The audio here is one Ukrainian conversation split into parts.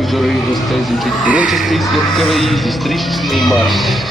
Наших дорогих гостей звучить урочистий святковий зустрічний марш.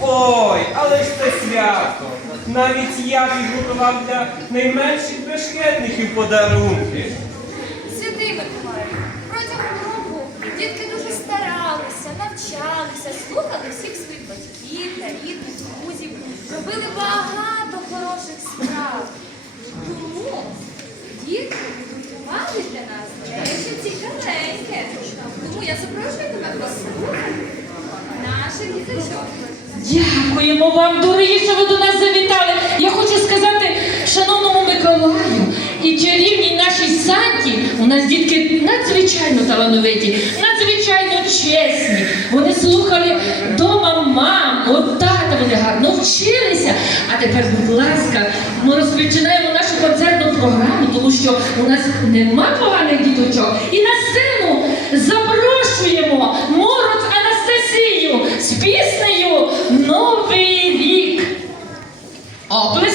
Ой, але ж це свято! Навіть я підготував для найменших бешкетників подарунки. Святий Миколай, протягом року дітки дуже старалися, навчалися, слухали всіх своїх батьків та рідних друзів, робили багато хороших справ. Тому дітки підготували для нас дещо цікавеньке. Тому я запрошую тебе послухати наших діточок. Дякуємо вам, дорогі, що ви до нас завітали. Я хочу сказати шановному Миколаю і чарівній нашій Санті, у нас дітки надзвичайно талановиті, надзвичайно чесні. Вони слухали дома мам, от тата, вони гарно вчилися. А тепер, будь ласка, ми розпочинаємо нашу концертну програму, тому що у нас нема поганих діточок. І на сцену запрошуємо Мороз Анастасію з піснею Новий рік. Оплески!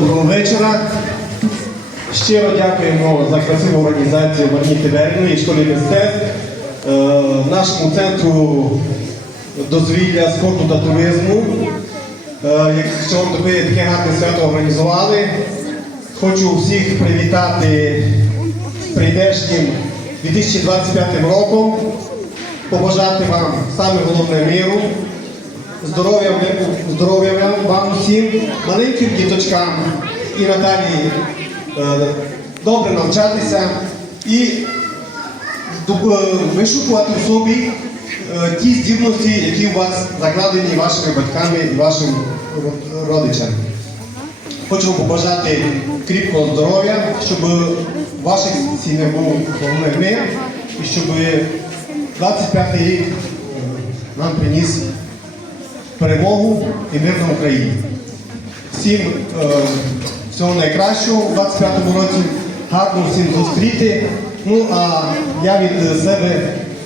Доброго вечора. Щиро дякуємо за красиву організацію Марніти Тиберіної школи мистецтв, е, нашому центру дозвілля, спорту та туризму. Е, Якщо вам таке гарне свято організували, хочу всіх привітати з прийдешнім 2025 роком, побажати вам саме головне миру, здоров'я, здоров'я вам- всім, маленьким діточкам і Наталії е, добре навчатися і е, вишукувати в собі е, ті здібності, які у вас закладені вашими батьками і вашим родичам. Хочу побажати кріпкого здоров'я, щоб в ваших сім'ях був головне мир і щоб 25 рік нам приніс перемогу і мир на Україні. Всім е, всього найкращого у 25-му році, гарно всім зустріти. Ну а я від себе,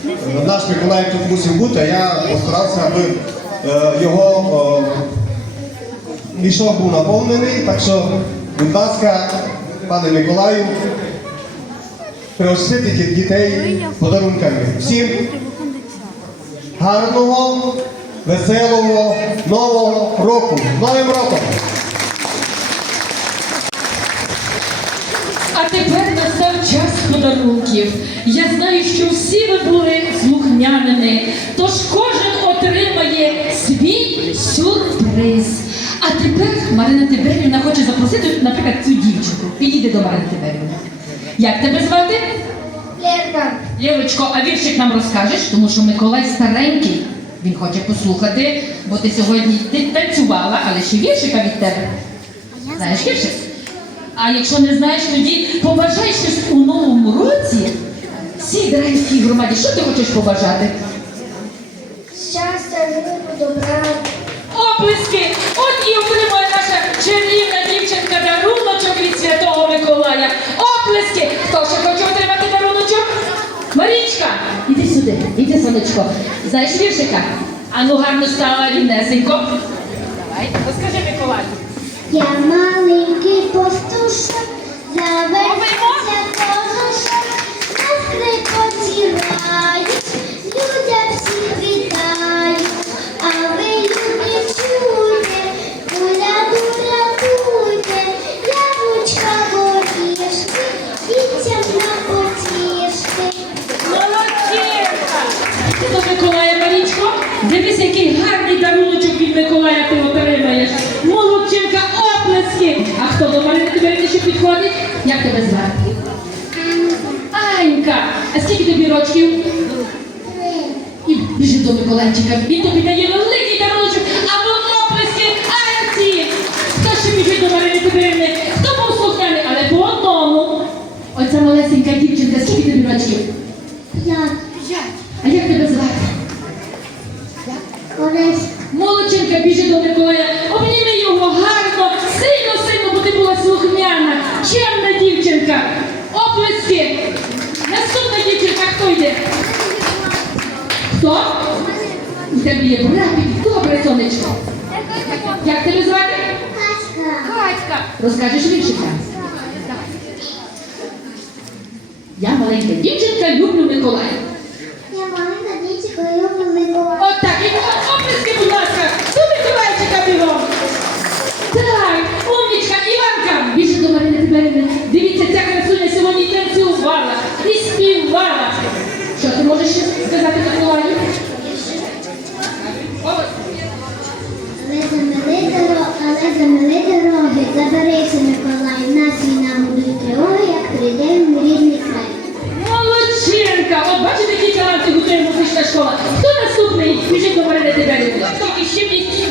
е, наш Миколай тут мусив бути, а я постарався, аби е, його е, мішок був наповнений. Так що, будь ласка, пане Миколаю, пригостити ді- дітей подарунками. Всім гарного, веселого нового року. З Новим роком! А тепер настав час подарунків. Я знаю, що всі ви були слухняними, тож кожен отримає свій сюрприз. А тепер Марина Тиберівна хоче запросити, наприклад, цю дівчинку. Підійди до Марини Тиберівни. Як тебе звати? Лерка. Євочко, а віршик нам розкажеш, тому що Миколай старенький. Він хоче послухати, бо ти сьогодні ти танцювала, але ще віршика від тебе. Знаєш віршик? А якщо не знаєш, тоді побажай щось у новому році. Всій драйвській громаді, що ти хочеш побажати? Щастя, миру, добра. Оплески! От і отримує наша чарівна іди сюди, іди, сонечко. Знаєш віршика? Ану гарно стала рівнесенько. Давай, розкажи Миколай. Я маленький пастушок, завернувся Як? Анька! А скільки тобі рочків? І біжи до Миколайчика. Він тобі дає великий даруночок, а ви оплески Анці! Хто ще біжить до Марини Тиберівни? Хто був слухняний, але по одному. Оця малесенька дівчинка, скільки тобі рочків? П'ять, А як тебе звати? Олесь, Молодчинка біжи до Миколая, дівчинка. Оплески. Наступна дівчинка, хто йде? Хто? У тебе є братик. Добре, сонечко. Як тебе звати? Катька. Катька. Розкажеш віршика? Я маленька дівчинка, люблю Миколая. І співала. Що ти можеш ще сказати Миколаю? О, Але замили дороги, заберися, Миколай, нас війна будуть тривоги, як прийде в рідний край. Молодчинка! От бачите, які таланти готує музична школа. Хто наступний? Біжить до Марини Тиберівни. І ще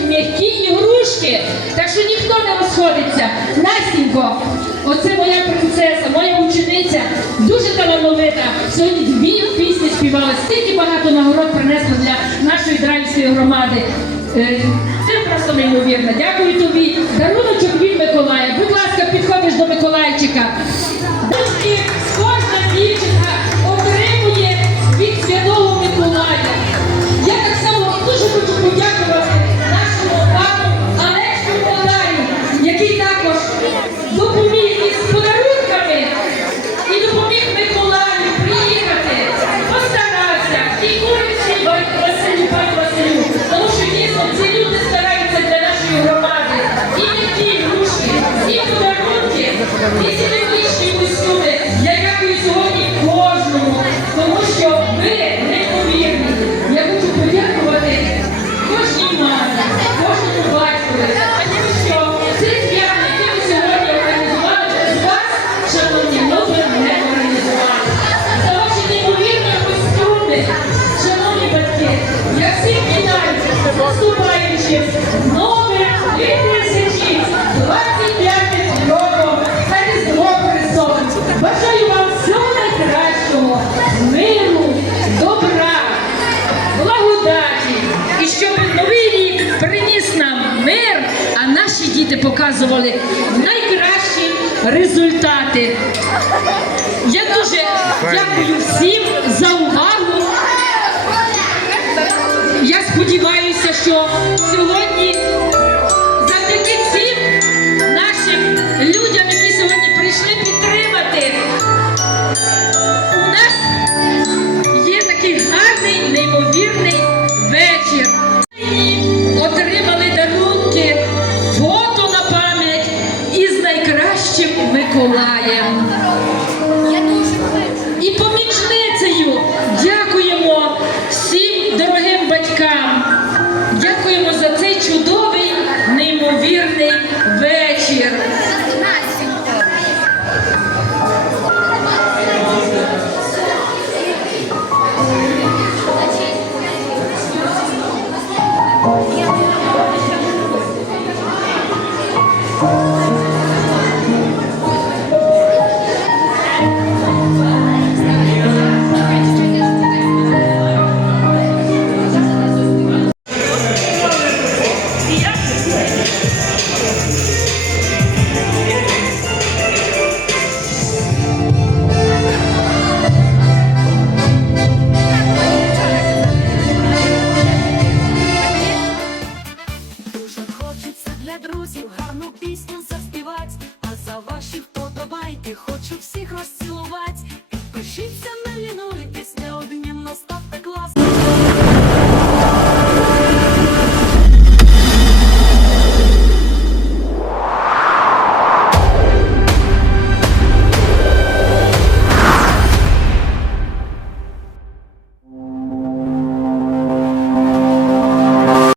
м'які, ігрушки, так що ніхто не розходиться. Настінько, оце моя принцеса, моя учениця. Сьогодні дві пісні співали, стільки багато нагород принесла для нашої драйвської громади. Е, Це просто неймовірно. Дякую тобі. Даруночок від Миколая. Будь ласка, підходиш до Миколайчика. Що сьогодні